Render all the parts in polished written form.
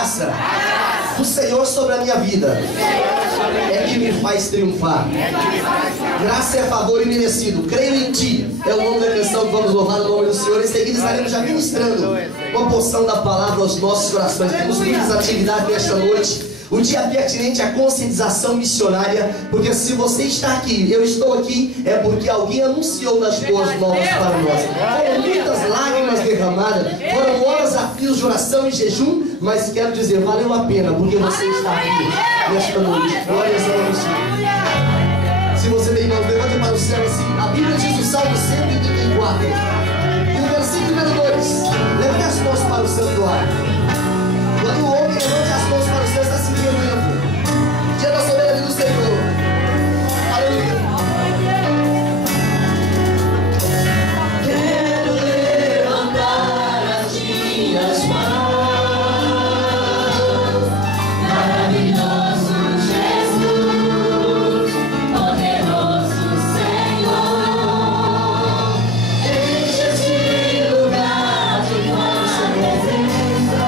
graça do Senhor sobre a minha vida é que me faz triunfar. Graça é favor imerecido. Creio em Ti. É o nome da canção que vamos louvar o nome do Senhor. Em seguida estaremos já ministrando uma porção da palavra aos nossos corações. Temos muitas atividades nesta noite. Um dia pertinente à conscientização missionária, porque se você está aqui, eu estou aqui, é porque alguém anunciou das boas novas para nós. Foram muitas lágrimas derramadas, foram horas a fios de oração e jejum, mas quero dizer, valeu a pena, porque você está aqui nesta noite. Glórias ao Senhor. Se você tem mãos, levante para o céu assim. A Bíblia diz o Salmo 184, e o versículo número 2, levante as mãos para o santuário. Quando o homem levante as mãos para o céu, está se reunindo dia da soberania do Senhor. Aleluia. Quero levantar as minhas mãos, maravilhoso Jesus, poderoso Senhor, enche este lugar de tua presença.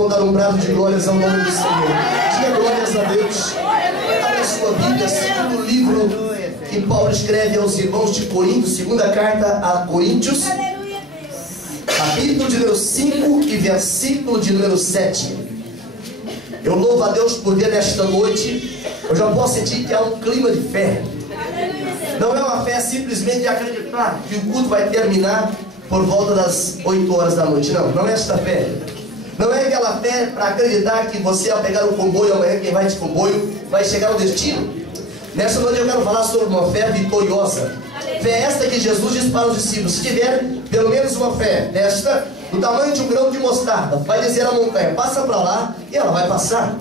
vão dar um brado de glórias ao nome do Senhor? Diga glórias a Deus. Abra a sua Bíblia, segundo livro que Paulo escreve aos irmãos de Corinto, segunda carta a Coríntios, capítulo de número 5 e versículo de número 7. Eu louvo a Deus por ver nesta noite, eu já posso sentir que há um clima de fé. Não é uma fé simplesmente de acreditar que o culto vai terminar por volta das 8 horas da noite. Não é esta fé. Não é aquela fé para acreditar que você, ao pegar o comboio amanhã, quem vai de comboio vai chegar ao destino. Nessa noite eu quero falar sobre uma fé vitoriosa. Fé esta que Jesus disse para os discípulos: se tiver pelo menos uma fé desta, do tamanho de um grão de mostarda, vai dizer à montanha, passa para lá, e ela vai passar.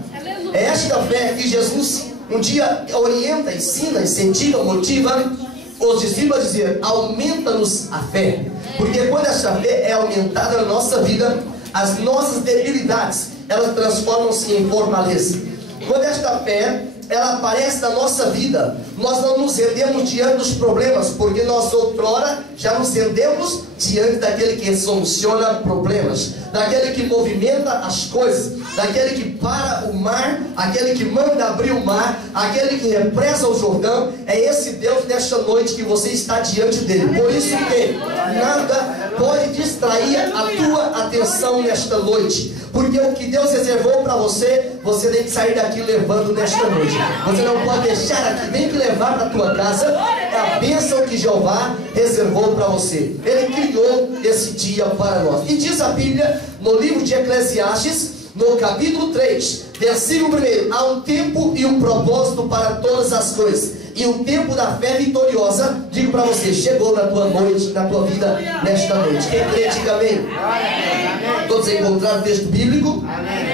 É esta fé que Jesus um dia orienta, ensina, incentiva, motiva os discípulos a dizer: aumenta-nos a fé. Porque quando esta fé é aumentada na nossa vida, as nossas debilidades, elas transformam-se em fortaleza. Quando esta fé ela aparece na nossa vida, nós não nos rendemos diante dos problemas, porque nós outrora já nos rendemos diante daquele que soluciona problemas, daquele que movimenta as coisas, daquele que para o mar, aquele que manda abrir o mar, aquele que represa o Jordão. É esse Deus nesta noite que você está diante dele. Por isso que nada pode distrair a tua atenção nesta noite, porque o que Deus reservou para você, você tem que sair daqui levando nesta noite. Você não pode deixar aqui, tem que levar para a tua casa. É a bênção que Jeová reservou para você. Ele criou esse dia para nós. E diz a Bíblia no livro de Eclesiastes, no capítulo 3, versículo 1: há um tempo e um propósito para todas as coisas, e o tempo da fé vitoriosa, digo para você, chegou na tua noite, na tua vida, nesta noite. Quem crê, diga amém. Todos encontraram o texto bíblico?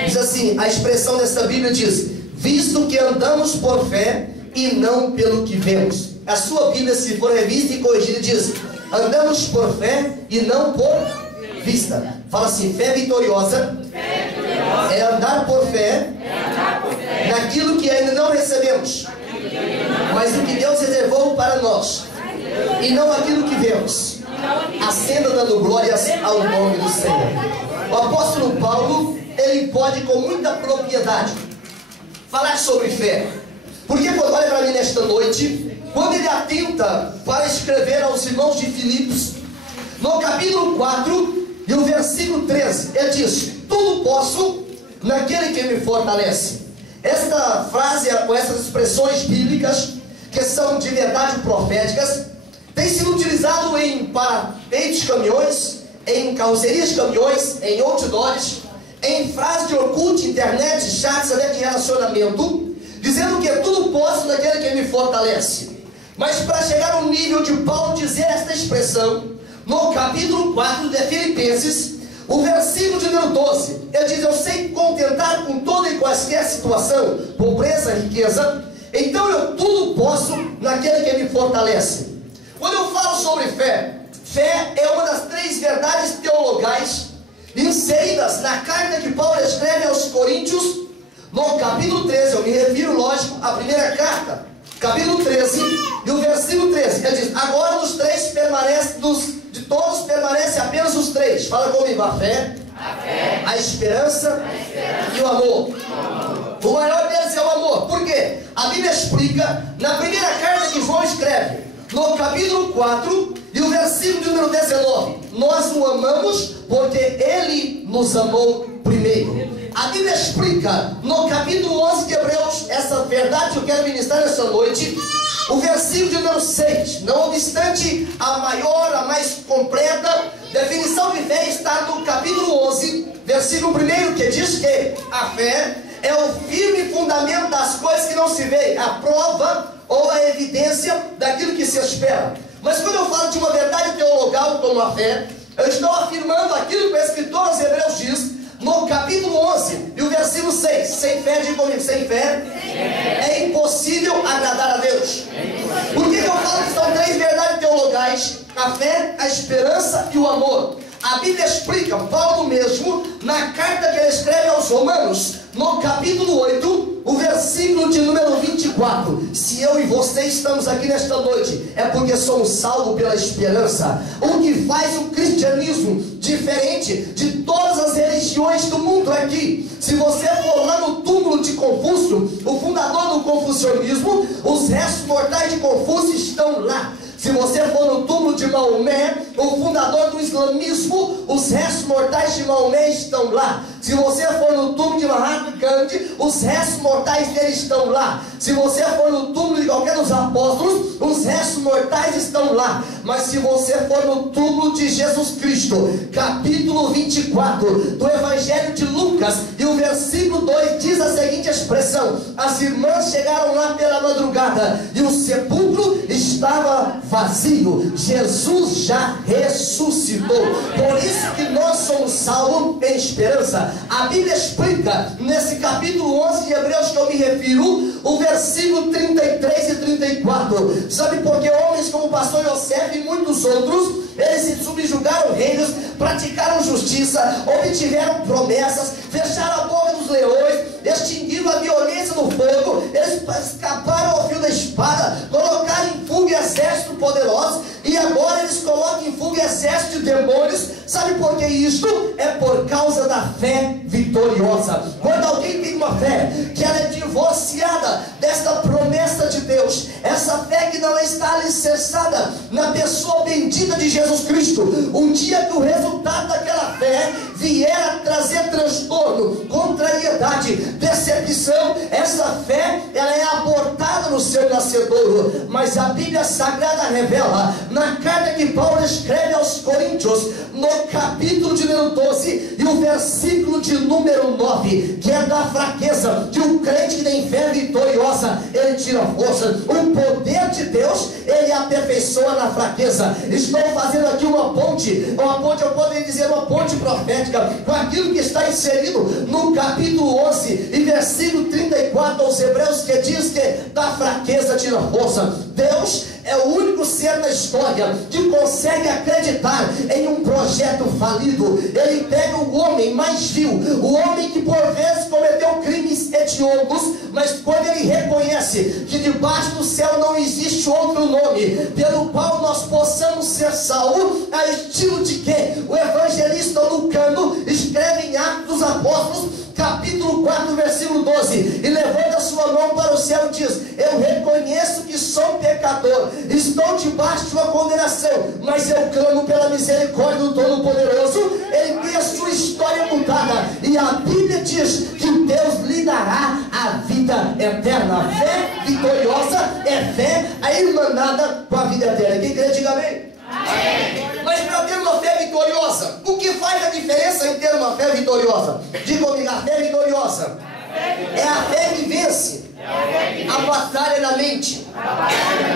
Diz assim, a expressão dessa Bíblia diz: visto que andamos por fé e não pelo que vemos. A sua Bíblia, se for revista e corrigida, diz: andamos por fé e não por vista. Fala assim: fé vitoriosa é andar por fé naquilo que ainda não recebemos, mas o que Deus reservou para nós, e não aquilo que vemos. Acenda dando glórias ao nome do Senhor. O apóstolo Paulo, ele pode com muita propriedade falar sobre fé, porque quando olha para mim nesta noite, quando ele atenta para escrever aos irmãos de Filipos, no capítulo 4 e o versículo 13, ele diz: tudo posso naquele que me fortalece. Esta frase, com essas expressões bíblicas, que são de verdade proféticas, tem sido utilizado em parapetes de caminhões, em carrocerias de caminhões, em outdoors, em frases de Orkut, internet, chats, até de relacionamento, dizendo que tudo posso naquele que me fortalece. Mas para chegar ao nível de Paulo dizer esta expressão, no capítulo 4 de Filipenses, o versículo de número 12, ele diz: eu sei contentar com toda e qualquer situação, pobreza, riqueza, então eu tudo posso naquele que me fortalece. Quando eu falo sobre fé, fé é uma das 3 verdades teologais inseridas na carta que Paulo escreve aos Coríntios, no capítulo 13, eu me refiro, lógico, à primeira carta, capítulo 13, e o versículo 13, ele diz: agora dos 3 permanece, de todos permanece apenas os 3, fala comigo: a fé, a esperança e o amor. O maior deles é o amor. Por quê? A Bíblia explica, na primeira carta que João escreve, no capítulo 4 e o versículo de número 19, nós o amamos porque ele nos amou primeiro. A Bíblia explica no capítulo 11 de Hebreus essa verdade que eu quero ministrar nessa noite. O versículo de número 6, não obstante a maior, a mais completa definição de fé está no capítulo 11, versículo 1, que diz que a fé é o firme fundamento das coisas que não se veem, a prova ou a evidência daquilo que se espera. Mas quando eu falo de uma verdade teologal como a fé, eu estou afirmando aquilo que o escritor aos Hebreus diz no capítulo 11 e o versículo 6. Sem fé, diga comigo, sem fé é impossível agradar a Deus. Por que eu falo que são 3 verdades teologais? A fé, a esperança e o amor. A Bíblia explica, Paulo mesmo, na carta que ele escreve aos Romanos, no capítulo 8, o versículo de número 24. Se eu e você estamos aqui nesta noite, é porque somos salvos pela esperança. O que faz o cristianismo diferente de todas as religiões religiões do mundo é que, se você for lá no túmulo de Confúcio, o fundador do confucionismo, os restos mortais de Confúcio estão lá. Se você for no túmulo de Maomé, o fundador do islamismo, os restos mortais de Maomé estão lá. Se você for no túmulo de Mahatma Gandhi, os restos mortais dele estão lá. Se você for no túmulo de qualquer dos apóstolos, os restos mortais estão lá. Mas se você for no túmulo de Jesus Cristo, capítulo 24 do Evangelho de Lucas, e o versículo 2 diz a seguinte expressão: as irmãs chegaram lá pela madrugada e o sepulcro estava vazio. Jesus já ressuscitou. Por isso que nós somos salvos em esperança. A Bíblia explica nesse capítulo 11 de Hebreus que eu me refiro, o versículo 33 e 34. Sabe por que homens como o pastor Yosef e muitos outros, eles se subjugaram reinos, praticaram justiça, obtiveram promessas, fecharam a boca dos leões, extinguiram a violência no fogo, eles escaparam ao fio da espada, colocaram em fuga exército poderoso, e agora eles colocam em fuga exército de demônios. Sabe por que isto? É por causa da fé vitoriosa. Quando alguém tem uma fé que ela é divorciada desta promessa de Deus, essa fé que não está alicerçada na pessoa bendita de Jesus Cristo, um dia que o resultado daquela fé vier a trazer transtorno, contrariedade, decepção, essa fé ela é abortada no seu nascedouro. Mas a Bíblia Sagrada revela, na carta que Paulo escreve aos Coríntios, no capítulo de número 12 e o versículo de número 9, que é da fraqueza que o crente que tem fé vitoriosa, ele tira força. O poder de Deus, ele aperfeiçoa na fraqueza. Estou fazendo aqui uma ponte, eu poderia dizer uma ponte profética, com aquilo que está inserido no capítulo 11 e versículo 34 aos Hebreus, que diz que da fraqueza tira força. Deus é o único ser na história que consegue acreditar em um projeto falido. Ele pega o homem mais vil, o homem que por vezes cometeu crimes hediondos, mas quando ele reconhece que debaixo do céu não existe outro nome pelo qual nós possamos ser salvos, a estilo de que o evangelista Lucano escreve em Atos dos Apóstolos, capítulo 4, versículo 12, e levanta a sua mão para o céu e diz: eu reconheço que sou pecador, estou debaixo de uma condenação, mas eu clamo pela misericórdia do Todo-Poderoso. Ele tem a sua história mudada, e a Bíblia diz que Deus lhe dará a vida eterna. A fé vitoriosa é fé irmanada com a vida eterna. Quem crê, diga amém. Mas para ter uma fé vitoriosa, o que faz a diferença em ter uma fé vitoriosa? Diga comigo, a fé vitoriosa é a fé que vence a batalha na mente.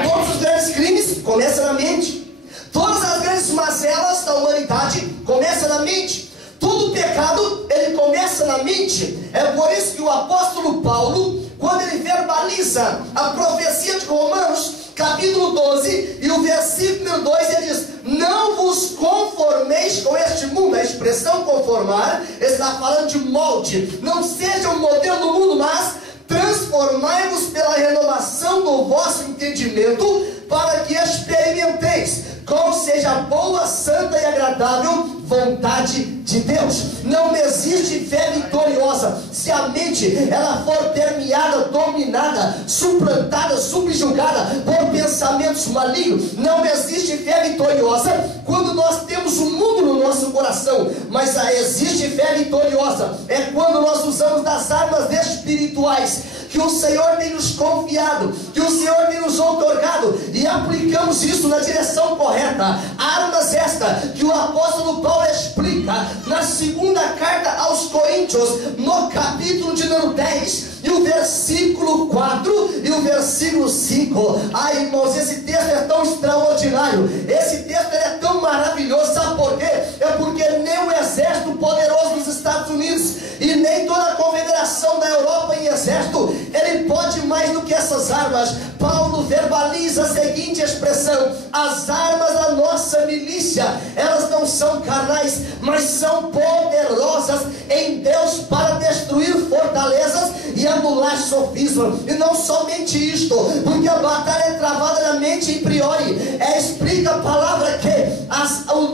Todos os grandes crimes começam na mente. Todas as grandes mazelas da humanidade começam na mente. Todo pecado, ele começa na mente. É por isso que o apóstolo Paulo, quando ele verbaliza a profecia de Romanos, capítulo 12, e o versículo número 2, ele diz: não vos conformeis com este mundo. A expressão conformar está falando de molde. Não seja um modelo do mundo, mas transformai-vos pela renovação do vosso entendimento, para que experimenteis qual seja a boa, santa e agradável vontade de Deus. Não existe fé vitoriosa se a mente ela for permeada, dominada, suplantada, subjugada por pensamentos malignos. Não existe fé vitoriosa quando nós temos o mundo no nosso coração. Mas existe fé vitoriosa é quando nós usamos das armas espirituais que o Senhor tem nos confiado, que o Senhor tem nos outorgado, e aplicamos isso na direção correta. Armas esta que o apóstolo Paulo explica na segunda carta aos Coríntios, no capítulo de número 10, e o versículo 4 e o versículo 5. Ai, irmãos, esse texto é tão extraordinário, esse texto é tão maravilhoso. Sabe por quê? É porque nem o exército poderoso dos Estados Unidos e nem toda a confederação da Europa em exército, ele pode mais do que essas armas. Paulo verbaliza a seguinte expressão: as armas da nossa milícia, elas não são carnais, mas são poderosas em Deus para destruir fortalezas e anular sofisma. E não somente isto, porque a batalha é travada na mente em priori. Explica a palavra que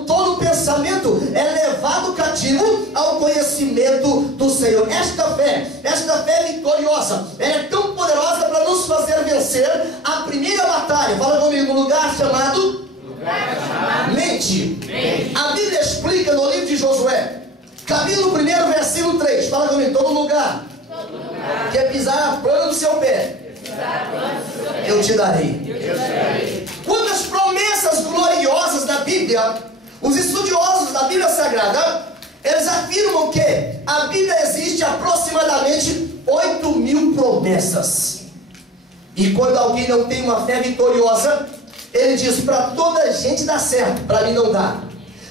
todo pensamento é levado cativo ao conhecimento do Senhor. Esta fé vitoriosa, ela é tão poderosa para nos fazer vencer a primeira batalha. Fala comigo, um lugar chamado mente. A Bíblia explica no livro de Josué, capítulo 1, versículo 3. Fala comigo, todo lugar que é pisar a planta do seu pé, eu te darei. Quantas promessas gloriosas da Bíblia. Os estudiosos da Bíblia Sagrada, eles afirmam que a Bíblia existe aproximadamente 8.000 promessas. E quando alguém não tem uma fé vitoriosa, ele diz, para toda a gente dá certo, para mim não dá.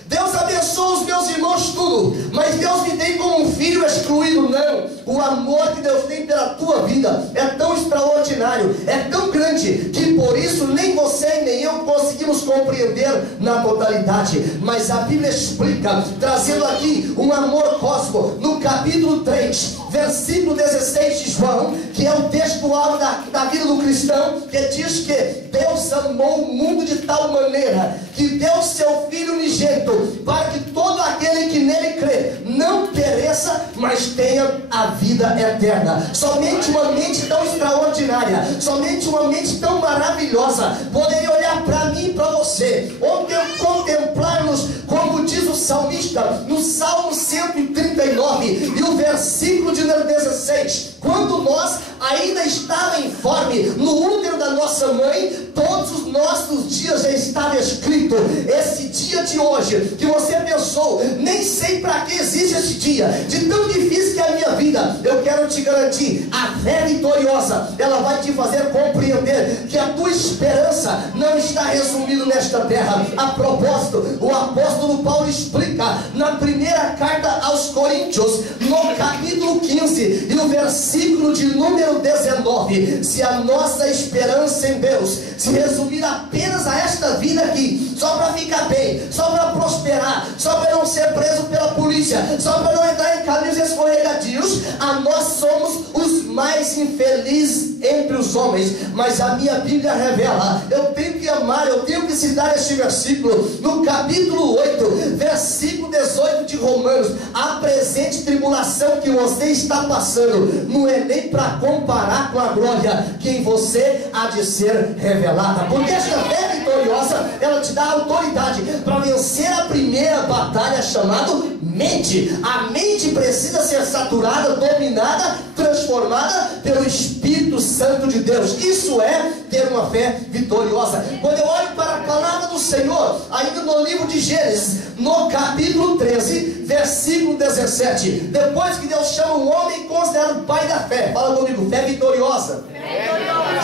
Deus abençoa os meus irmãos tudo, mas Deus me tem como um filho excluído. Não, o amor que Deus tem pela tua vida é tão extraordinário, é tão grande, que por isso nem você nem eu conseguimos compreender na totalidade. Mas a Bíblia explica, trazendo aqui um amor cósmico, no capítulo 3, versículo 16 de João, que é o textual da vida do cristão, que diz que Deus amou o mundo de tal maneira que deu seu Filho unigênito, para que todo aquele que nele crê não pereça, mas tenha a vida eterna. Somente uma mente tão extraordinária, somente uma mente tão maravilhosa poderia olhar para mim e para você, ou contemplar-nos, como diz o salmista no Salmo 139 e o versículo de 16: quando nós ainda estávamos informe no útero da nossa mãe, todos os nossos dias já estava escrito. Esse dia de hoje, que você pensou, nem sei para que existe esse dia, de tão difícil que é a minha vida, eu quero te garantir, a fé vitoriosa, ela vai te fazer compreender que a tua esperança não está resumida nesta terra. A propósito, o apóstolo Paulo explica na primeira carta aos Coríntios, no capítulo 15 e o versículo de número 19: se a nossa esperança em Deus se resumir apenas a esta vida aqui, só para ficar bem, só para prosperar, só para não ser preso pela polícia, só para não entrar em caminhos escorregadios, nós somos os mais infelizes entre os homens. Mas a minha Bíblia revela, eu tenho que amar, eu tenho que citar este versículo no capítulo 8, versículo 18 de Romanos: a presente tribulação que você está passando não é nem para comparar com a glória que em você há de ser revelada. Porque esta fé vitoriosa, ela te dá autoridade para vencer a primeira batalha, chamada mente. A mente precisa ser saturada, dominada, transformada pelo Espírito Santo de Deus. Isso é ter uma fé vitoriosa. Quando eu olho para a palavra do Senhor, ainda no livro de Gênesis, no capítulo 13, versículo 17, depois que Deus chama um homem considerado pai da fé, fala comigo, fé vitoriosa,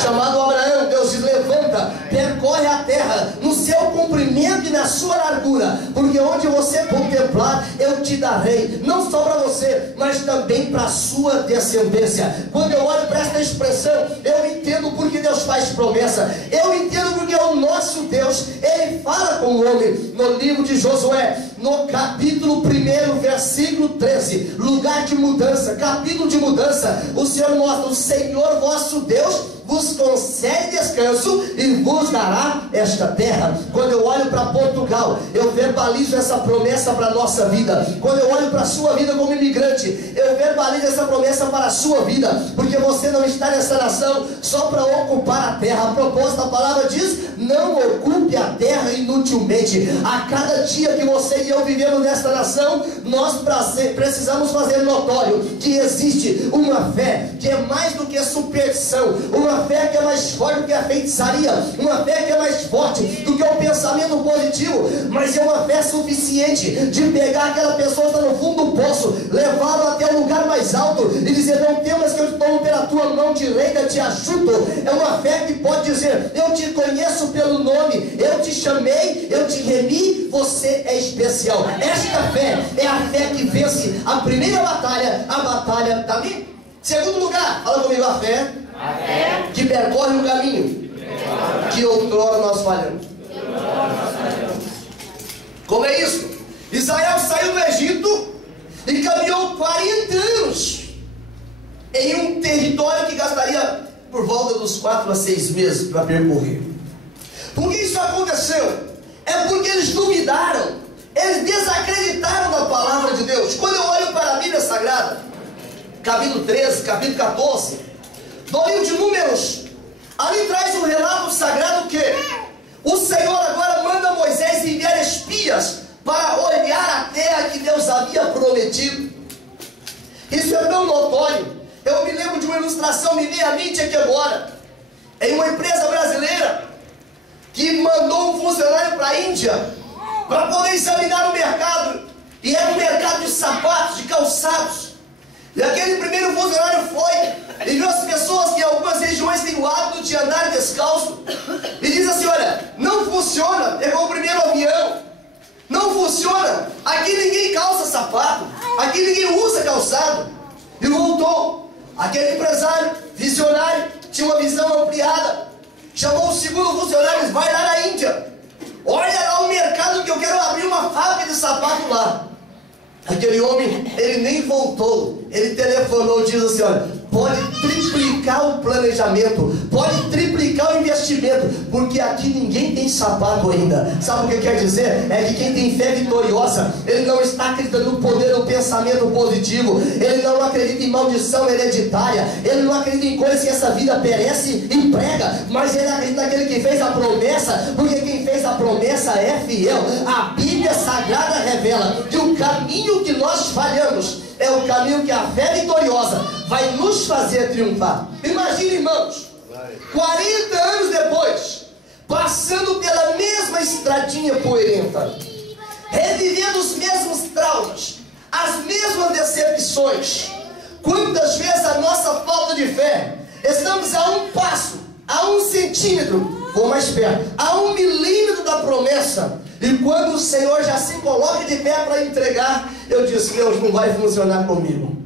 chamado Abraão, Deus diz: levanta, percorre a terra no seu comprimento e na sua largura, porque onde você contemplar, eu te darei, não só para você, mas também para a sua descendência. Quando eu olho para esta expressão, eu entendo porque Deus faz promessa, eu entendo porque o nosso Deus, Ele fala com o homem. No livro de Josué, no capítulo 1, versículo 13, lugar de mudança, capítulo de mudança, o Senhor mostra: o Senhor vosso Deus vos concede descanso e vos dará esta terra. Quando eu olho para Portugal, eu verbalizo essa promessa para a nossa vida. Quando eu olho para a sua vida como imigrante, eu verbalizo essa promessa para a sua vida, porque você não está nessa nação só para ocupar a terra. A propósito, a palavra diz: não ocupe a terra inutilmente. A cada dia que você e eu vivemos nesta nação, nós precisamos fazer notório que existe uma fé que é mais do que superstição, uma fé que é mais forte do que a feitiçaria, uma fé que é mais forte do que o pensamento positivo, mas é uma fé suficiente de pegar aquela pessoa que está no fundo do poço, levá-la até o lugar mais alto e dizer: não temas que eu te tomo pela tua mão direita, te ajudo. É uma fé que pode dizer: eu te conheço pelo nome, eu te chamei, eu te remi, você é especial. Esta fé é a fé que vence a primeira batalha, a batalha da mente. Segundo lugar, fala comigo, a fé que percorre o caminho que outrora nós falhamos. Como é isso? Israel saiu do Egito e caminhou 40 anos em um território que gastaria por volta dos 4 a 6 meses para percorrer. Por que isso aconteceu? É porque eles duvidaram, eles desacreditaram da palavra de Deus. Quando eu olho capítulo 13, capítulo 14, do livro de Números, ali traz um relato sagrado que o Senhor agora manda Moisés enviar espias para olhar a terra que Deus havia prometido. Isso é tão notório. Eu me lembro de uma ilustração, me veio à mente aqui agora, em uma empresa brasileira que mandou um funcionário para a Índia para poder examinar o mercado, e era um mercado de sapatos, de calçados. E aquele primeiro funcionário foi e viu as pessoas que em algumas regiões têm o hábito de andar descalço, e diz assim: olha, não funciona. Pegou o primeiro avião, não funciona, aqui ninguém calça sapato, aqui ninguém usa calçado. E voltou. Aquele empresário visionário tinha uma visão ampliada, chamou o segundo funcionário e disse: vai lá na Índia, olha lá o mercado que eu quero abrir uma fábrica de sapato lá. Aquele homem, ele nem voltou, ele telefonou, diz assim: olha, pode triplicar o planejamento, pode triplicar o investimento, porque aqui ninguém tem sapato ainda. Sabe o que quer dizer? É que quem tem fé vitoriosa, ele não está acreditando no poder do pensamento positivo, ele não acredita em maldição hereditária, ele não acredita em coisas que essa vida perece e prega, mas ele acredita naquele que fez a promessa, porque quem fez a promessa é fiel. A Bíblia Sagrada revela que o caminho que nós falhamos é o caminho que a fé vitoriosa vai nos fazer triunfar. Imagine, irmãos, 40 anos depois, passando pela mesma estradinha poeirenta, revivendo os mesmos traumas, as mesmas decepções. Quantas vezes a nossa falta de fé, estamos a um passo, a 1 centímetro, vou mais perto, a 1 milímetro da promessa, e quando o Senhor já se coloca de pé para entregar, eu disse: Deus, não vai funcionar comigo.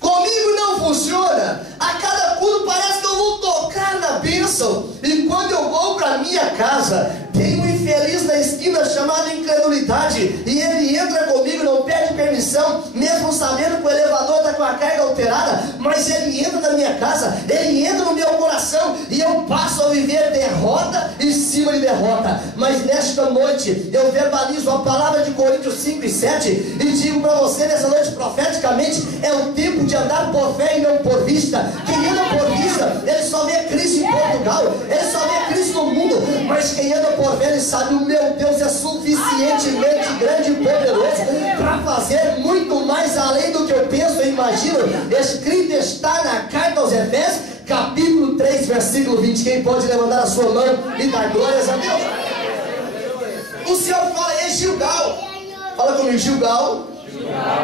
Comigo não funciona. A cada culto parece que eu vou tocar na bênção, e quando eu vou para minha casa, tem um infeliz na esquina chamado incredulidade, e ele entra comigo, não pede permissão, mesmo sabendo que o elevador está com a carga alterada, mas ele entra na minha casa, ele entra no meu coração, e eu passo a viver derrota em cima de derrota. Mas nesta noite eu verbalizo a palavra de Coríntios 5 e 7 e digo para você nessa noite profeticamente: é o tempo de andar por fé e não por vista. Quem anda por vista, ele só vê Cristo em Portugal, ele só vê Cristo no mundo, mas quem anda por fé, ele sabe: o meu Deus é suficientemente grande e poderoso para fazer muito mais além do que eu penso e imagino. Escrito está na carta aos Efésios, capítulo 3, versículo 20. Quem pode levantar a sua mão e dar glórias a Deus? O Senhor fala: é Gilgal. Fala comigo: Gilgal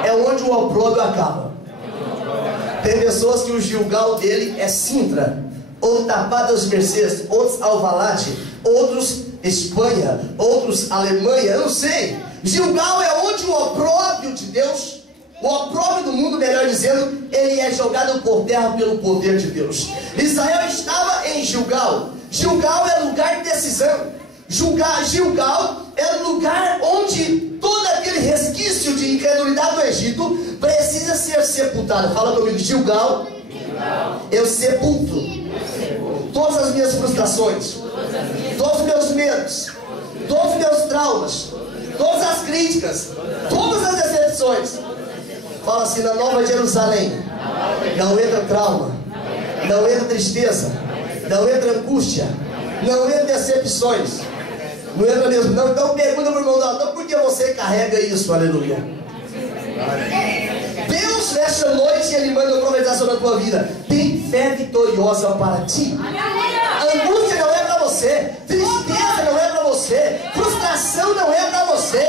é onde o opróbrio acaba. Tem pessoas que o Gilgal dele é Sintra, ou Tapada das Mercês, outros Alvalade, outros Espanha, outros Alemanha, eu não sei. Gilgal é onde o opróbrio de Deus, o opróbrio do mundo, melhor dizendo, ele é jogado por terra pelo poder de Deus. Israel estava em Gilgal. Gilgal é lugar de decisão. Gilgal é o lugar onde todo aquele resquício de incredulidade do Egito precisa ser sepultado. Fala comigo: Gilgal, eu sepulto todas as minhas frustrações, todos os meus medos, todos os meus traumas, todas as críticas, todas as decepções. Fala assim: na Nova Jerusalém não entra trauma, não entra tristeza, não entra angústia, não entra decepções, não entra mesmo. Não, então pergunta para o irmão: não, por que você carrega isso? Aleluia. Deus, nesta noite, Ele manda uma profetizar sobre a tua vida. Tem fé vitoriosa para ti. Angústia não é para você, tristeza não é para você, frustração não é para você.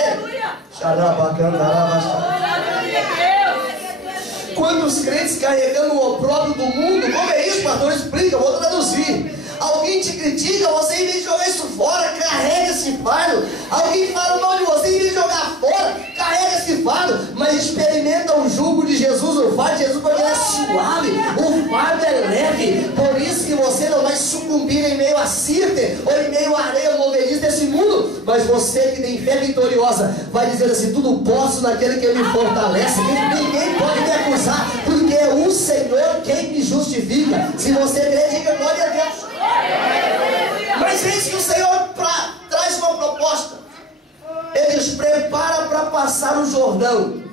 Quantos crentes carregando o opróbrio do mundo? Como é isso, pastor? Explica, vou traduzir. Alguém te critica, você em vez de jogar isso fora, carrega esse fardo. Alguém fala mal de você, em vez de jogar fora, carrega esse fardo. Mas experimenta o jugo de Jesus, o fardo de Jesus, porque ele é suave, o fardo é leve. Por isso que você não vai sucumbir em meio a sirte ou em meio à areia movediça desse mundo. Mas você que tem fé vitoriosa vai dizer assim: tudo posso naquele que me fortalece. Ninguém pode me acusar, porque é o Senhor quem me justifica. Se você crê, diga glória a Deus. Mas eis que o Senhor traz uma proposta. Ele diz: prepara para passar o Jordão,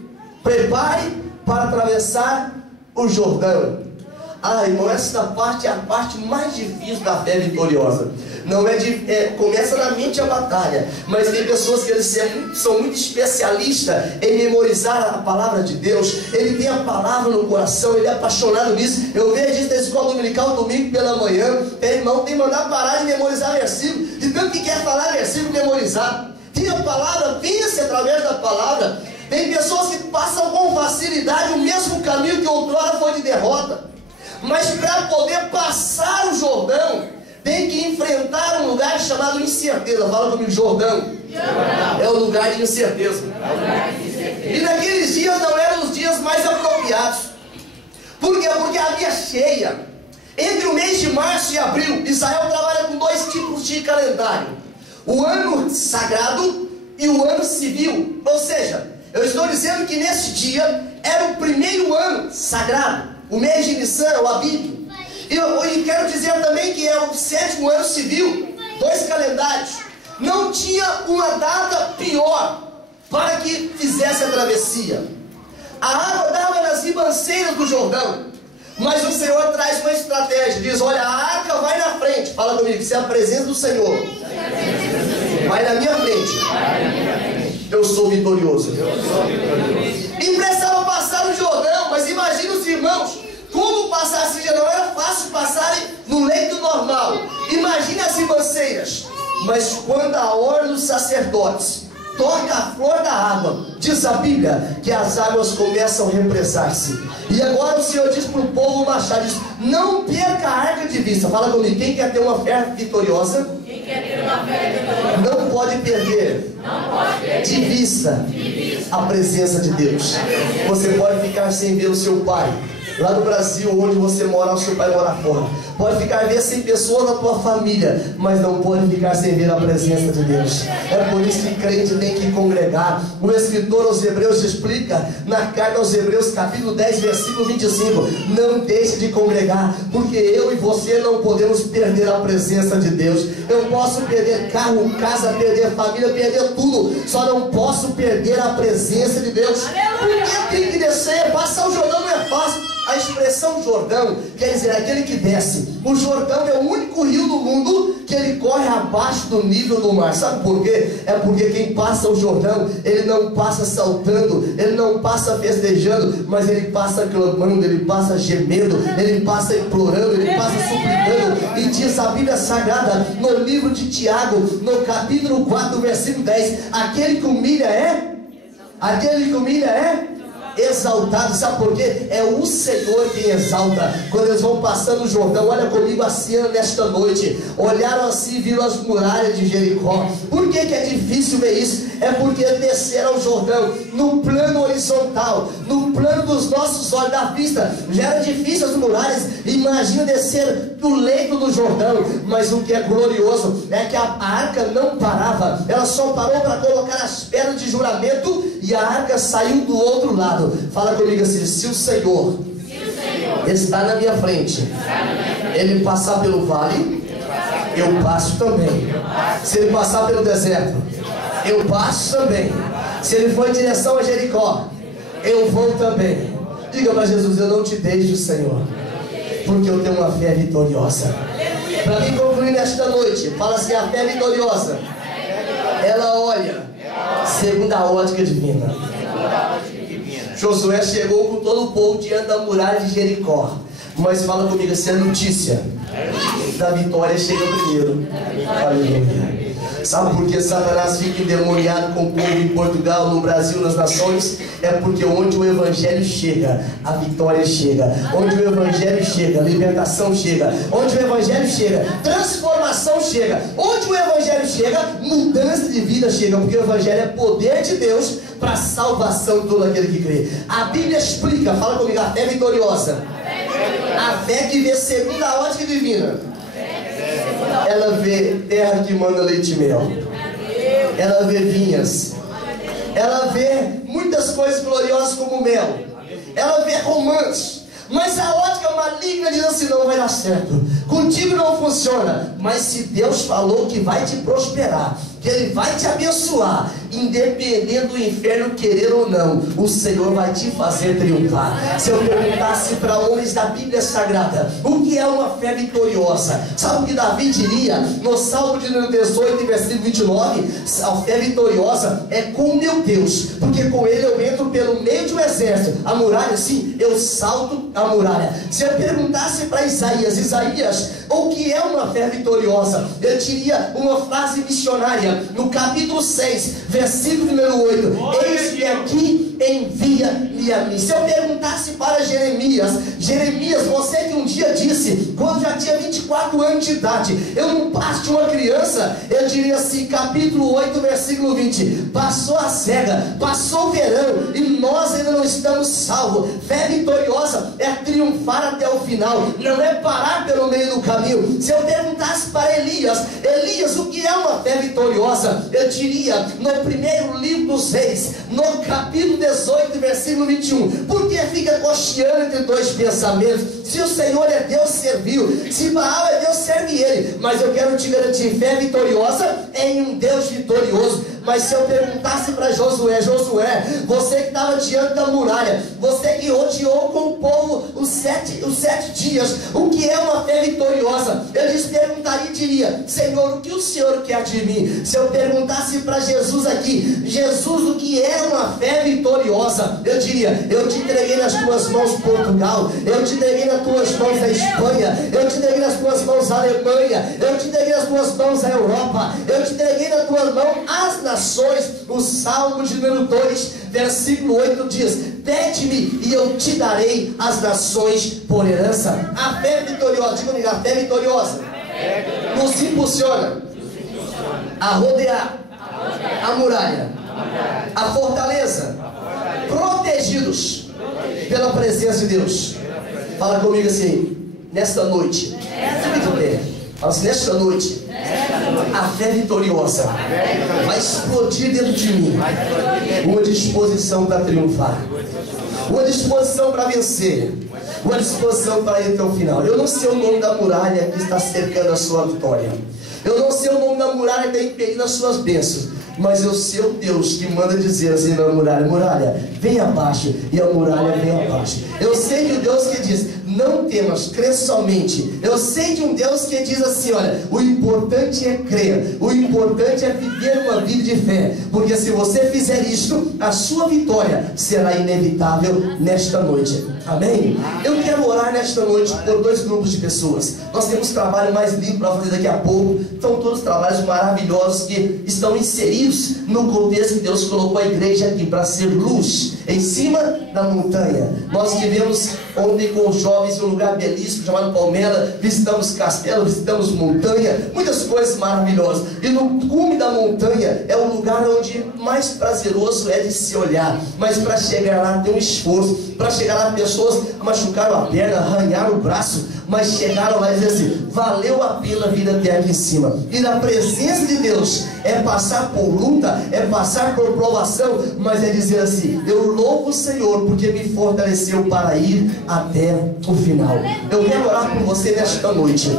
prepare para atravessar o Jordão. Irmão, essa parte é a parte mais difícil da fé vitoriosa. Não começa na mente a batalha, mas tem pessoas que eles são muito especialistas em memorizar a palavra de Deus. Ele tem a palavra no coração, ele é apaixonado nisso. Eu vejo isso na escola dominical, domingo pela manhã. Tem irmão que tem mandado parar de memorizar versículo, de tanto que quer falar versículo memorizar. Tem a palavra, vence através da palavra. Tem pessoas que passam com facilidade o mesmo caminho que outrora foi de derrota, mas para poder passar o Jordão, tem que enfrentar um lugar chamado incerteza. Fala comigo, Jordão. É o lugar de incerteza. E naqueles dias não eram os dias mais apropriados. Por quê? Porque havia cheia. Entre o mês de março e abril, Israel trabalha com 2 tipos de calendário: o ano sagrado e o ano civil. Ou seja, eu estou dizendo que nesse dia era o primeiro ano sagrado, o mês de Nissan, o Abib. E quero dizer também que é o 7º ano civil, 2 calendários. Não tinha uma data pior para que fizesse a travessia. A água dava nas ribanceiras do Jordão, mas o Senhor traz uma estratégia. Diz: olha, a arca vai na frente. Fala comigo, isso é a presença do Senhor. Vai na minha frente. Eu sou vitorioso. E precisava passar no Jordão, mas imagina os irmãos como passar assim. Já não era fácil passarem no leito normal. Imagine as ribanceiras. Mas quando a ordem dos sacerdotes toca a flor da água, diz a Bíblia que as águas começam a represar-se. E agora o Senhor diz para o povo marchar, diz: não perca a arca de vista. Fala comigo, quem quer ter uma fé vitoriosa? Quem quer ter uma fé vitoriosa não pode perder de vista a presença de Deus. Você pode ficar sem ver o seu pai lá no Brasil, onde você mora, o seu pai mora fora. Pode ficar ver 100 pessoas na tua família, mas não pode ficar sem ver a presença de Deus. É por isso que crente tem que congregar. O escritor aos Hebreus explica na carta aos Hebreus, capítulo 10, versículo 25: não deixe de congregar, porque eu e você não podemos perder a presença de Deus. Eu posso perder carro, casa, perder família, perder tudo, só não posso perder a presença de Deus. Porque tem que descer. Passar o Jordão não é fácil. A expressão Jordão quer dizer aquele que desce. O Jordão é o único rio do mundo que ele corre abaixo do nível do mar. Sabe por quê? É porque quem passa o Jordão, ele não passa saltando, ele não passa festejando, mas ele passa clamando, ele passa gemendo, ele passa implorando, ele passa suplicando. E diz a Bíblia Sagrada no livro de Tiago, no capítulo 4, versículo 10: aquele que humilha é exaltado. Sabe por quê? É o Senhor quem exalta. Quando eles vão passando o Jordão, olha comigo a cena nesta noite. Olharam assim e viram as muralhas de Jericó. Por que é difícil ver isso? É porque desceram o Jordão no plano horizontal, no plano dos nossos olhos, da vista. Já era difícil as muralhas. Imagina descer do leito do Jordão. Mas o que é glorioso é que a arca não parava. Ela só parou para colocar as pedras de juramento, e a arca saiu do outro lado. Fala comigo assim: se o Senhor está na minha frente, Ele passar pelo vale, eu passo também. Se Ele passar pelo deserto, eu passo também. Se Ele for em direção a Jericó, eu vou também. Diga para Jesus: eu não te deixo, Senhor, porque eu tenho uma fé vitoriosa. Para mim concluir nesta noite, fala assim: a fé vitoriosa, ela olha segundo a ótica divina. Josué chegou com todo o povo diante da muralha de Jericó. Mas fala comigo assim: a notícia da vitória chega primeiro. Aleluia. Sabe por que Satanás fica endemoniado com o povo em Portugal, no Brasil, nas nações? É porque onde o Evangelho chega, a vitória chega. Onde o Evangelho chega, a libertação chega. Onde o Evangelho chega, transformação chega. Onde o Evangelho chega, mudança de vida chega. Porque o Evangelho é poder de Deus para a salvação de todo aquele que crê. A Bíblia explica, fala comigo, a fé vitoriosa. A fé que vê segundo a ótica divina. Ela vê terra que manda leite e mel. Ela vê vinhas. Ela vê muitas coisas gloriosas como mel. Ela vê romances. Mas a ótica maligna diz assim: não vai dar certo, contigo não funciona. Mas se Deus falou que vai te prosperar, que Ele vai te abençoar, independente do inferno querer ou não, o Senhor vai te fazer triunfar. Se eu perguntasse para homens da Bíblia Sagrada o que é uma fé vitoriosa, sabe o que Davi diria no Salmo de número 18, versículo 29? A fé vitoriosa é com meu Deus, porque com Ele eu entro pelo meio de um exército. A muralha, sim, eu salto a muralha. Se eu perguntasse para Isaías o que é uma fé vitoriosa, ele diria uma frase missionária no capítulo 6, versículo número 8: eis-me aqui, envia-me a mim. Se eu perguntasse para Jeremias, você que um dia disse, quando já tinha 24 anos de idade, eu não passo de uma criança, eu diria assim, capítulo 8, versículo 20: passou a cega, passou o verão, e nós ainda não estamos salvos. Fé vitoriosa é triunfar até o final, não é parar pelo meio do caminho. Se eu perguntasse para Elias, o que é uma fé vitoriosa, eu diria, no primeiro livro dos Reis, no capítulo 18, versículo 21, porque fica cocheando entre dois pensamentos? Se o Senhor é Deus, serviu; se Baal é Deus, serve ele. Mas eu quero te garantir, fé vitoriosa é em um Deus vitorioso. Mas se eu perguntasse para Josué, você que estava diante da muralha, você que odiou com o povo os sete dias, o que é uma fé vitoriosa? Eu perguntaria e diria: Senhor, o que o Senhor quer de mim? Se eu perguntasse para Jesus aqui, Jesus, o que é uma fé vitoriosa? Eu diria: eu te entreguei nas tuas mãos Portugal, eu te entreguei nas tuas mãos a Espanha, eu te entreguei nas tuas mãos a Alemanha, eu te entreguei nas tuas mãos a Europa, eu te entreguei nas tuas mãos as nações. O Salmo de número 2, versículo 8 diz: pede-me e eu te darei as nações por herança. A fé vitoriosa, diga comigo, a fé vitoriosa nos impulsiona a rodear a muralha, a fortaleza, protegidos pela presença de Deus. Fala comigo assim: nesta noite, fala assim, nesta noite, a fé vitoriosa vai explodir dentro de mim, uma disposição para triunfar, uma disposição para vencer, uma disposição para ir até o final. Eu não sei o nome da muralha que está cercando a sua vitória, eu não sei o nome da muralha que está impedindo as suas bênçãos, mas eu sei o Deus que manda dizer assim na muralha: muralha, vem abaixo, e a muralha vem abaixo. Eu sei de um Deus que diz: não temas, crê somente. Eu sei de um Deus que diz assim: olha, o importante é crer, o importante é viver uma vida de fé, porque se você fizer isto, a sua vitória será inevitável nesta noite. Amém? Eu quero orar nesta noite por dois grupos de pessoas. Nós temos trabalho mais lindo para fazer daqui a pouco. São todos trabalhos maravilhosos que estão inseridos no contexto que Deus colocou a igreja aqui para ser luz em cima da montanha. Nós tivemos ontem com os jovens um lugar belíssimo chamado Palmela, visitamos castelo, visitamos montanha, muitas coisas maravilhosas. E no cume da montanha é o lugar onde mais prazeroso é de se olhar. Mas para chegar lá tem um esforço. Para chegar lá, pessoas machucaram a perna, arranharam o braço, mas chegaram lá e dizer assim: valeu a pena vir até aqui em cima. E na presença de Deus é passar por luta, é passar por provação, mas é dizer assim: eu louvo o Senhor porque me fortaleceu para ir até o final. Eu quero orar por você nesta noite,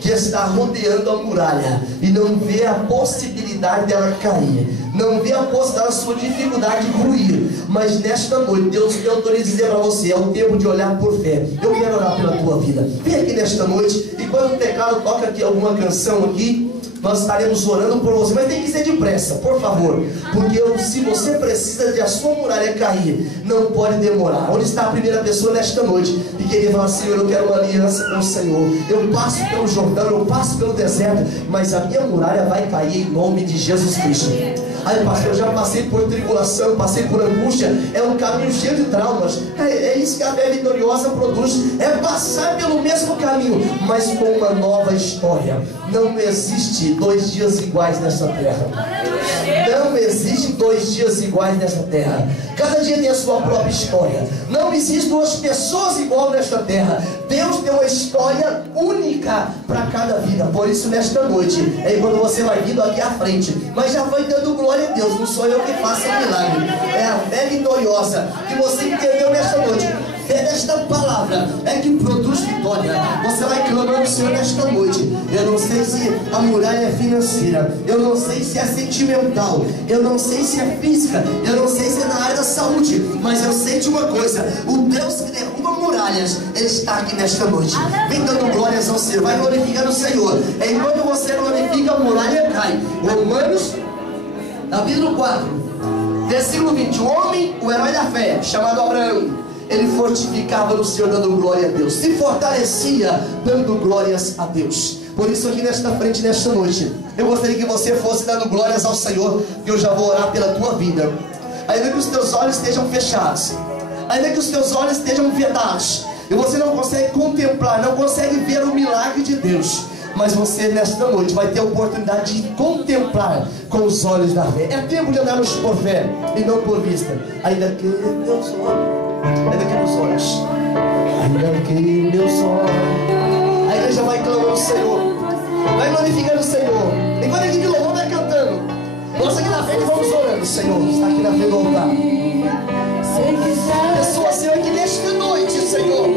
que está rodeando a muralha e não vê a possibilidade dela cair, não vê a possibilidade da sua dificuldade de ruir, mas nesta noite Deus me autoriza a dizer para você: é o tempo de olhar por fé. Eu quero orar pela tua vida. Vem aqui nesta noite, e quando o teclado toca aqui alguma canção aqui, nós estaremos orando por você, mas tem que ser depressa, por favor, porque se você precisa de a sua muralha cair, não pode demorar. Onde está a primeira pessoa nesta noite e querer falar: Senhor, eu quero uma aliança com o Senhor, eu passo pelo Jordão, eu passo pelo deserto, mas a minha muralha vai cair em nome de Jesus Cristo. Ai, pastor, eu já passei por tribulação, passei por angústia. É um caminho cheio de traumas. É isso que a fé vitoriosa produz, é passar pelo mesmo caminho, mas com uma nova história. Não existe 2 dias iguais nessa terra. Não existe 2 dias iguais nessa terra. Cada dia tem a sua própria história. Não existe 2 pessoas iguais nesta terra. Deus tem uma história única para cada vida. Por isso nesta noite, é quando você vai vindo aqui à frente, mas já vai dando glória a Deus. Não sou eu que faço o milagre, é a fé vitoriosa que você entendeu nesta noite. Fé desta palavra é que produz vitória. Você vai clamando o Senhor nesta noite. Eu não sei se a muralha é financeira, eu não sei se é sentimental, eu não sei se é física, eu não sei se é na área da saúde, mas eu sei de uma coisa: o Deus que derruba muralhas, Ele está aqui nesta noite. Vem dando glórias ao Senhor, vai glorificando o Senhor. Enquanto você glorifica, a muralha cai. Romanos, capítulo 4, versículo 20. O homem, o herói da fé, chamado Abraão, ele fortificava no Senhor, dando glória a Deus, se fortalecia dando glórias a Deus. Por isso aqui nesta frente, nesta noite, eu gostaria que você fosse dando glórias ao Senhor, que eu já vou orar pela tua vida. Ainda que os teus olhos estejam fechados, ainda que os teus olhos estejam vedados, e você não consegue contemplar, não consegue ver o milagre de Deus, mas você nesta noite vai ter a oportunidade de contemplar com os olhos da fé. É tempo de andarmos por fé e não por vista. Ainda que meus olhos, ainda que meus olhos, ainda que meus olhos. A igreja vai clamando o Senhor, vai glorificando o Senhor. Enquanto a equipe de louvor vai cantando, nós aqui na frente vamos orando. Senhor, está aqui na frente do altar. Pessoas, Senhor, que nesta noite, Senhor,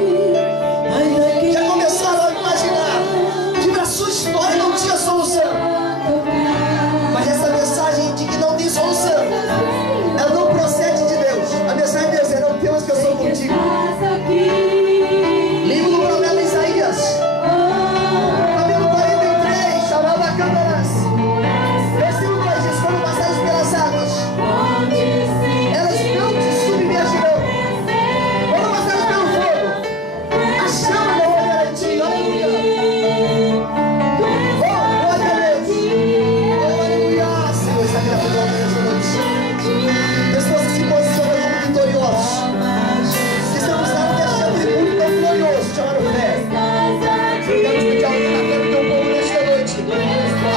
já começaram a imaginar que na sua história não tinha solução, mas essa mensagem de que não tem solução, ela não procede de Deus. A mensagem de Deus é: não temos, que eu sou contigo. Livro do profeta Isaías, capítulo 43, chamava a câmeras, versículo 2 diz: quando passares pelas águas, elas não te submergirão. Quando passares pelo fogo, a chama não olhará em ti. Aleluia. Oh, glória a Deus. Oh, aleluia. Senhor, está aqui na frente dessa noite. Pessoas que se posicionam como vitoriosos, que estamos neste atributo tão glorioso chamado fé. Queremos pedir aumento na fé do teu povo nesta noite.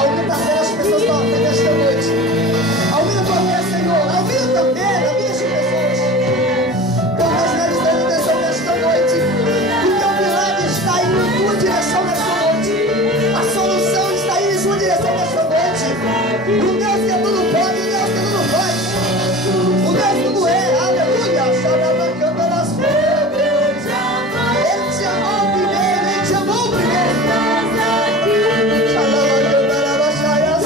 Aumenta a fé das pessoas que estão à frente nesta noite. Aumenta a tua fé, Senhor. Aumenta a fé na vida de pessoas. Então nós realizamos atenção nesta noite. O teu milagre está indo em tua direção nesta noite. A solução está indo em sua direção nesta noite. O Deus que é tudo pode, o Deus que tudo faz, o Deus que tudo é. Aleluia. Chamava a câmera das fogo. Ele te amou primeiro, ele te amou primeiro. Chamava a câmera das chaias.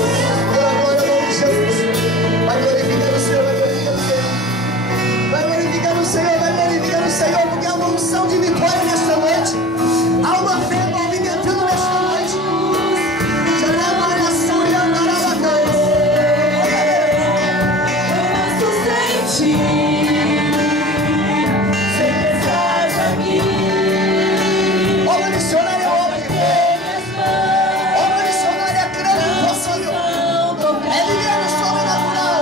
Pela glória do nome de Jesus. Vai glorificando o Senhor, vai glorificando o Senhor. Vai glorificando o Senhor, vai glorificando o Senhor, porque há uma unção de vitória nesta noite. Há uma fé movimentando nesta noite. Chamava a nação e andará na obra missionária é obra de fé. Obra missionária é crer no impossível. É viver no sobrenatural.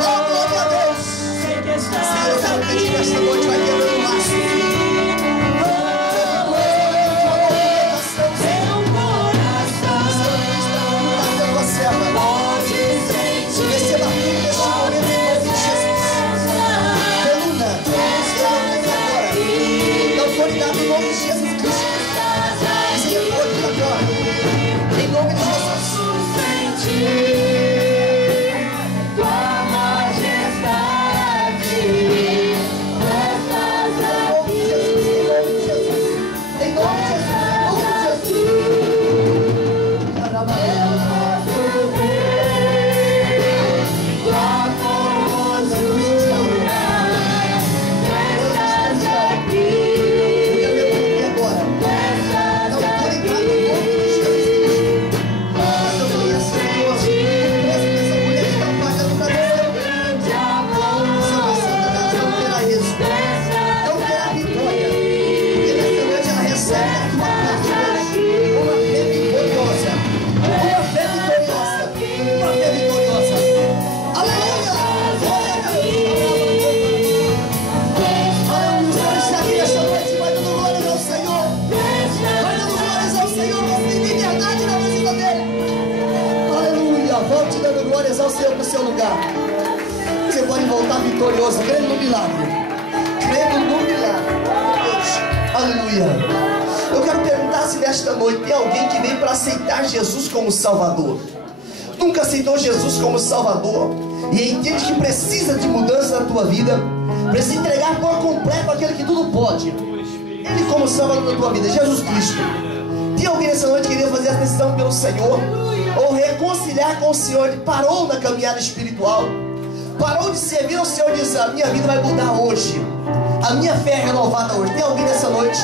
Oh, glória a Deus. Senhor, eu quero pedir nesta noite, vai quebrando o laço. Receba tudo neste momento em nome de Jesus. Coluna, na autoridade do nome de Jesus Cristo. Misericórdia agora. Em nome de Jesus. Em nome de Jesus. Ao Senhor para o seu lugar. Você pode voltar vitorioso, crendo no milagre. Crendo no milagre. Deus. Aleluia. Eu quero perguntar se nesta noite tem alguém que veio para aceitar Jesus como Salvador. Nunca aceitou Jesus como Salvador e entende que precisa de mudança mudança na tua vida, precisa entregar por completo aquele que tudo pode. Ele como Salvador da tua vida, Jesus Cristo. Tem alguém nessa noite que queria fazer a decisão pelo Senhor, ou reconciliar com o Senhor? Ele parou na caminhada espiritual, parou de servir ao Senhor e diz: a minha vida vai mudar hoje, a minha fé é renovada hoje. Tem alguém nessa noite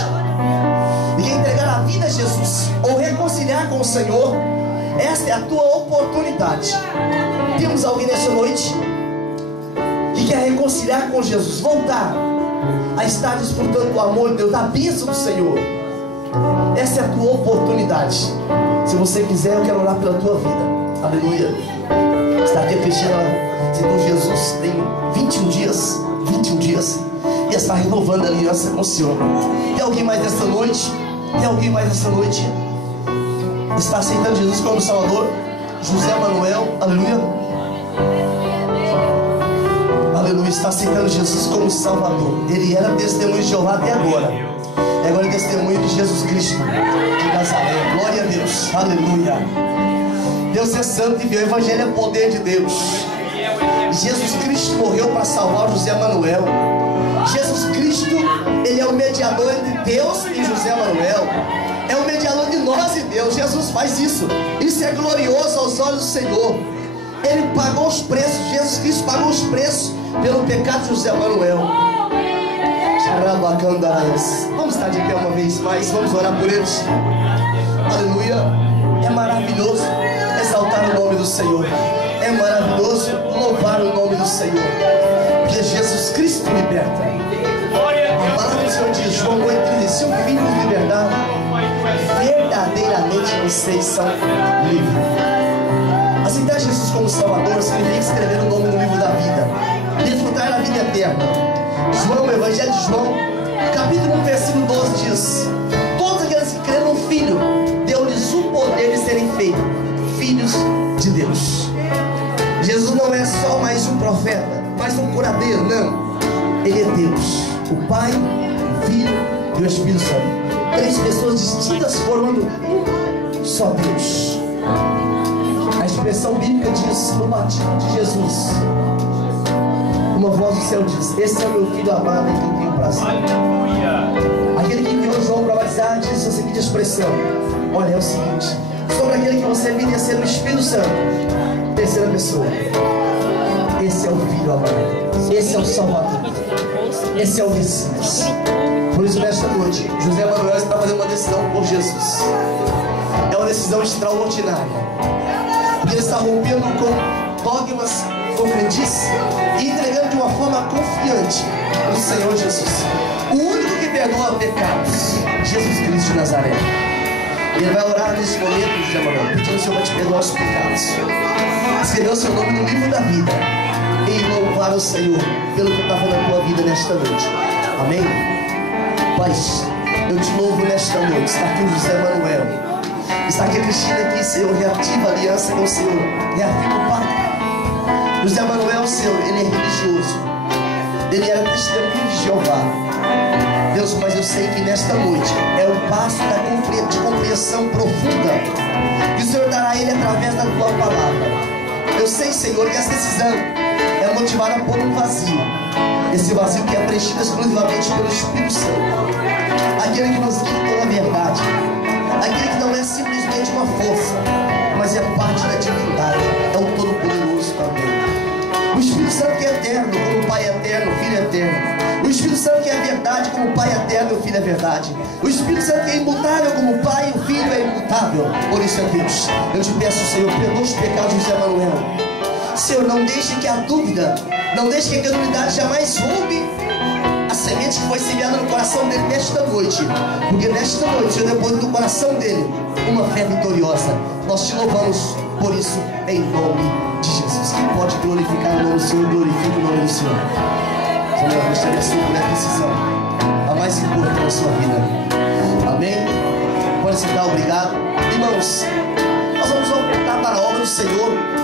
que quer entregar a vida a Jesus, ou reconciliar com o Senhor? Esta é a tua oportunidade. Temos alguém nessa noite que quer reconciliar com Jesus, voltar a estar desfrutando do amor de Deus, da bênção do Senhor. Essa é a tua oportunidade. Se você quiser, eu quero orar pela tua vida. Aleluia. Está aqui a Cristina, aceitou Jesus tem 21 dias, e está renovando a aliança com o Senhor. Tem alguém mais nessa noite? Tem alguém mais nessa noite? Está aceitando Jesus como Salvador? José Manuel, aleluia. Aleluia, está aceitando Jesus como Salvador. Ele era testemunho de Jeová até agora. E agora é testemunho de Jesus Cristo de Nazaré. Glória a Deus, aleluia. Deus é santo e o Evangelho é poder de Deus. Jesus Cristo morreu para salvar José Manuel. Jesus Cristo, Ele é o mediador entre Deus e José Manuel. É o mediador de nós e Deus. Jesus faz isso. Isso é glorioso aos olhos do Senhor. Ele pagou os preços. Jesus Cristo pagou os preços pelo pecado de José Manuel. Vamos estar de pé uma vez mais. Vamos orar por eles. Aleluia. É maravilhoso exaltar o nome do Senhor. É maravilhoso louvar o nome do Senhor, porque Jesus Cristo liberta. A palavra do Senhor diz, João 8,35: se o Filho nos libertar, verdadeiramente vocês são livres. Aceitar Jesus como Salvador significa escrever o nome no livro da vida, desfrutar da vida eterna. João, Evangelho de João, capítulo 1, versículo 12 diz: todos aqueles que creram no Filho, deu-lhes o poder de serem feitos filhos de Deus. Jesus não é só mais um profeta, mais um curadeiro, não. Ele é Deus, o Pai, o Filho e o Espírito Santo. Três pessoas distintas formando um só Deus. A expressão bíblica diz, no batismo de Jesus, uma voz do céu diz: esse é o meu filho amado em quem tenho prazer. Aquele que enviou João para batizar diz a seguinte expressão: olha, é o seguinte, sobre aquele que você viria a ser o Espírito Santo, terceira pessoa. Esse é o Filho amado, esse é o Salvador, esse é o Messias. Por isso, nesta noite, José Manuel está fazendo uma decisão por Jesus. É uma decisão extraordinária, porque ele está rompendo com dogmas, com crendices, e entregando de uma forma confiante no Senhor Jesus, o único que perdoa pecados, Jesus Cristo de Nazaré. Ele vai orar nesse momento, José Manuel, pedindo o Senhor para te perdoar os pecados, escrever o seu nome no livro da vida e louvar o Senhor pelo que está fazendo na tua vida nesta noite. Amém? Pai, eu te louvo nesta noite. Está aqui o José Manuel, está aqui a Cristina, aqui, Senhor. Reativa a aliança com o Senhor, reafirma o pacto. José Manuel, Senhor, ele é religioso, ele era testemunho de Jeová. Deus, mas eu sei que nesta noite é o passo de compreensão profunda que o Senhor dará a ele através da tua palavra. Eu sei, Senhor, que essa decisão é motivada por um vazio, esse vazio que é preenchido exclusivamente pelo Espírito Santo, aquele que nos guia pela verdade, aquele que não é simplesmente uma força, mas é parte da divindade, é o Todo-Poderoso também. O Espírito Santo que é eterno, como o Pai é eterno, o Filho é eterno. O Espírito Santo que é verdade, como o Pai é eterno, o Filho é verdade. O Espírito Santo que é imutável, como o Pai, o Filho é imutável. Por isso, Deus, eu te peço, Senhor, perdoa os pecados de José Manuel. Senhor, não deixe que a dúvida, não deixe que a incredulidade jamais roube a semente que foi semeada no coração dele nesta noite. Porque nesta noite, Senhor, depois do coração dele uma fé vitoriosa. Nós te louvamos por isso, em nome de Jesus. Quem pode glorificar o nome do Senhor, glorifica o nome do Senhor. Senhor, Deus te abençoe por essa decisão, a mais importante da sua vida. Amém? Pode sentar, obrigado. Irmãos, nós vamos voltar para a obra do Senhor.